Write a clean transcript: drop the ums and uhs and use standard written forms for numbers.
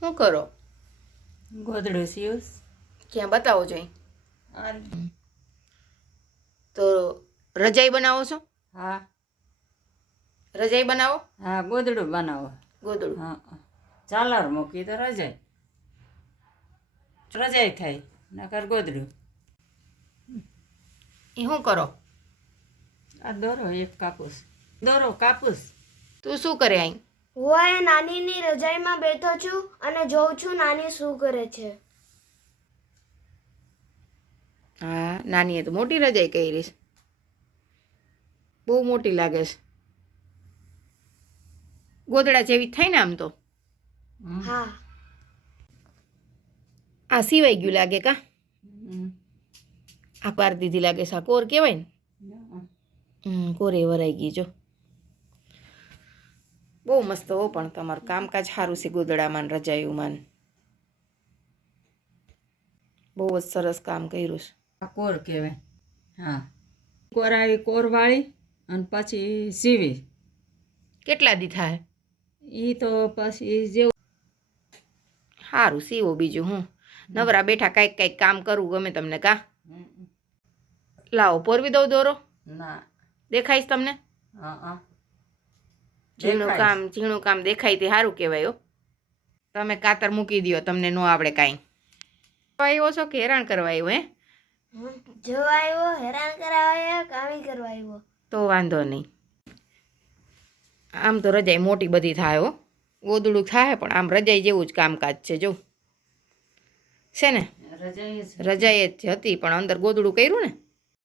શું કરો? ગોદડું સીવ્સ. ક્યાં બતાવો જોઈ. તો રજાઈ બનાવો છો? હા રજાઈ બનાવો? હા, ગોદડું બનાવો. ગોદડું. હા, ચાલર મૂકી તો રજાઈ રજાઈ થાય, નકર ગોદડું. એ શું કરો? આ દોરો એક કાપુસ, દોરો કાપુસ. તું શું કરે અહીં? હું આ નાનીની રજાઈમાં બેઠો છું અને જોઉં છું નાની શું કરે છે. હા, નાનીએ તો મોટી રજાઈ કરી છે. બહુ મોટી લાગે છે. ગોદડા જેવી થાય ને આમ તો. હા, આ સિવાય ગયું લાગે કા? આ પાર દીધી લાગે છે. આ કોર કહેવાય ને? કોરે વરાઈ ગઈ જો. બહુ મસ્ત હો, પણ તમારું કામકાજ સારું છે ગોદડામાં ને રજાઈઓમાં. બહુ જ સરસ કામ કર્યું છે. આ કોર કહેવાય. હા, કોર આવી કોર વાળી અને પછી સીવી. કેટલા દી થાય? એ તો પછી જેવું સારું સીવો. બીજું હું નવરા બેઠા કાંઈક કાંઈક કામ કરવું ગમે તમને કા? લાવો પોરવી દઉં દોરો. ના દેખાઈશ તમને? હા, ઝીણું કામ દેખાય તે સારું કહેવાય હો. તમે કાતર મૂકી દો, તમને ન આવડે કાંઈ. આવ્યો છો કે હેરાન કરવા આવ્યો? હે, જોવા આવ્યો, હેરાન કરવા આવ્યો, કામી કરવા આવ્યો. તો વાંધો નહીં. આમ તો રજાઈ મોટી બધી થાય હો. ગોદડું થાય પણ આમ રજાઈ જેવું જ કામકાજ છે જો. છે ને? રજાઈ રજાઈ જ હતી પણ અંદર ગોદડું કર્યું ને.